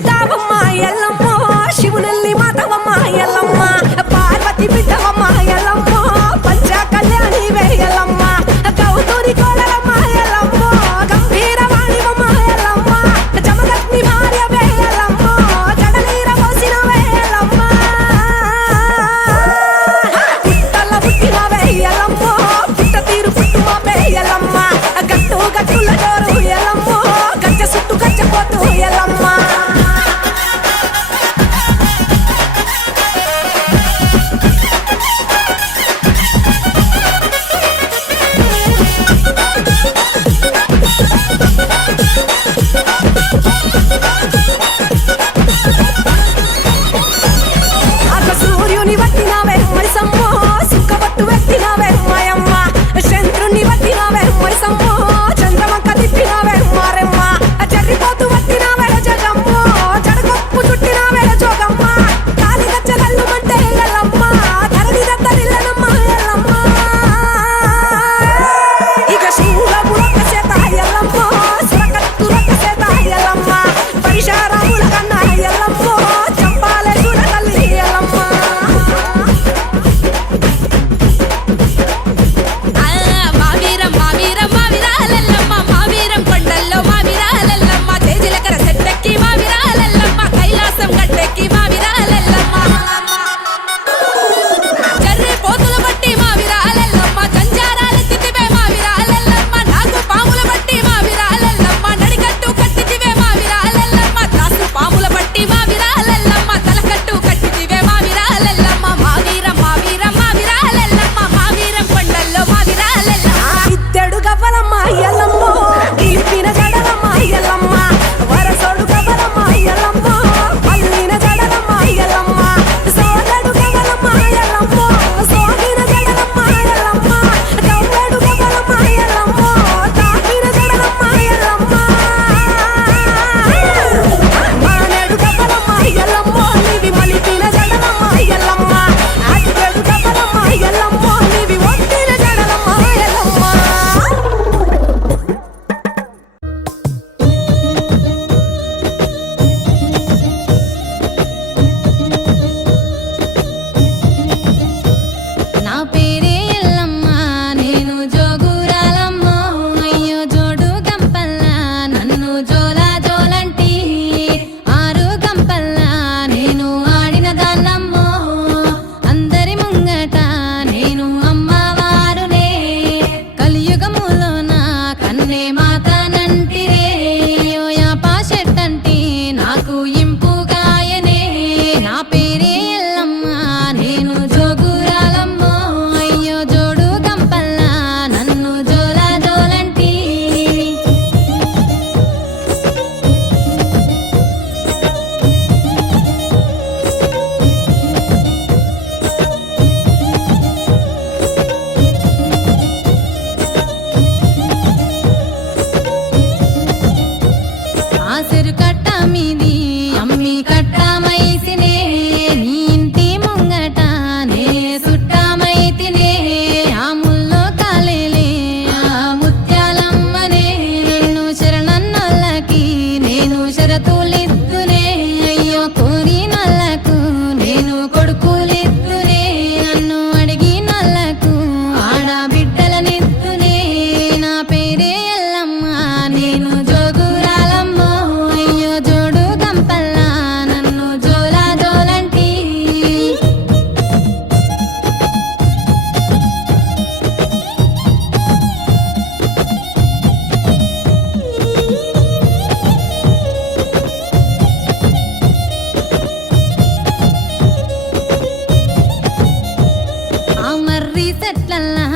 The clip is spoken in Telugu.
బిడ్డవమ్మ ఎల్లమ్మ శివునెల్లి మాతవమ్మ ఎల్లమ్మ పార్వతి బిడ్డవమ్మ ఎల్లమ్మ పంచ కళ్యాణి వేయల్లమ్మ గౌతూరి కోలమ్మ ఎల్లమ్మ గంభీరవాణివమ్మ ఎల్లమ్మ జమదగ్ని భార్య వేయల్లమ్మ జడలీర పోసిన వేయల్లమ్మ పుట్టల పుట్టిన వేయల్లమ్మ పుట్ట తీరు పుట్టుమ వేయల్లమ్మ గట్టు గట్టుల జోరు ఎల్లమ్మ గచ్చ సుట్టు గచ్చపోతూ ఎల్లమ్మ సూర్యుని వట్టినవే మైసమ్మ సుక్కబట్టు వెట్టినవే మాయమ్మ చంద్రుని వట్టినవే మైసమ్మ చంద్రవంక తిప్పినవే మారెమ్మ జర్రిపోతు వట్టినవే జగమ్మ జడగొప్పు చుట్టినవే జోగమ్మ కాలి గచ్చగల్లు మంటే ఎల్లమ్మ ధరణి దత్తరిల్లనమ్మ ఎల్లమ్మ ఇక శూలములొక్క చేత ఎల్లమ్మ సురకత్తులొక్క చేత ఎల్లమ్మ పరిశారాముల కన్నా ఎల్లమ్మ చంపాలే చూడ తల్లి ఎల్లమ్మ మావీరం మావీరం మావిరాలెల్లమ్మ మావీరం కొండల్లో మావిరాలెల్లమ్మ చేజిలకర సెట్టెక్కి మావిరాలెల్లమ్మ కైలాసం గట్టెక్కి మావిరాలెల్లమ్మ జర్రి పోతుల బట్టి మావిరాలెల్లమ్మ జంజారాలెత్తితివే మావిరాలెల్లమ్మ నాకు పాముల బట్టి మావిరాలెల్లమ్మ నడికట్టు కట్టితివే మావిరాలెల్లమ్మ త్రాసు పాముల బట్టి మావిరాలెల్లమ్మ తలకట్టు కట్టితివే మావిరాలెల్లమ్మ మావీరం మావీరం మావిరాలెల్లమ్మ మావీరం కొండల్లో మావిరాలెల్లమ్మ ఇద్దడు గవ్వలమ్మ ఎల్లమ్మ ఇలిపిన జడలమ్మ ఎల్లమ్మ వరసోడు గవ్వలమ్మ ఎల్లమ్మ పల్లిన జడలమ్మ ఎల్లమ్మ సోదడు గవ్వలమ్మ ఎల్లమ్మ సోగిన జడలమ్మ ఎల్లమ్మ గవ్వడు గవ్వలమ్మ ఎల్లమ్మ తాకిన జడలమ్మ ఎల్లమ్మ మానేడు గవ్వలమ్మ ఎల్లమ్మ నీవి మలిపిన జడలమ్మ ఎల్లమ్మ అద్దడు గవ్వలమ్మ ఎల్లమ్మ నీవి ఒట్టిన జడలమ్మ ఎల్లమ్మ నా పేరే ఎల్లమ్మ నేను జోగురాలమ్మ అయ్యో జోడు గంపల్లా నన్ను జోలా జోలంటి ఆరు గంపల్లా నేను ఆడిన దాన్నమ్మో అందరి ముంగట నేను అమ్మవారునే కలియుగములో నా కన్నే మాతనంటిరే యాపా చెట్టంటి నాకు ఇంపుగాయనే నా పేరే ఎల్లమ్మ నేను జోగురాలమ్మ అయ్యో జోడు గంపల్లా నన్ను జోలా జోలంటి ఆసరు కట్ట మీది అమ్మి కట్టమైతినే నీ ఇంటి ముంగట నే సుట్టమైతినే ఆ ముల్లో కాలేలే ఆ ముత్యాలమ్మనే నిన్ను శరణన్నోళ్ళకి నేను షరతులిద్దునే అయ్యో కోరినోళ్ళకు నేను కొడుకులిద్దునే నన్ను అడిగినోళ్ళకు ఆడబిడ్డలనిద్దునే నా పేరే ఎల్లమ్మ నేను జోగురాలమ్మ అయ్యో జోడు గంపల్లా నన్ను జోలా జోలంటి ఆ మర్రి చెట్లల్లా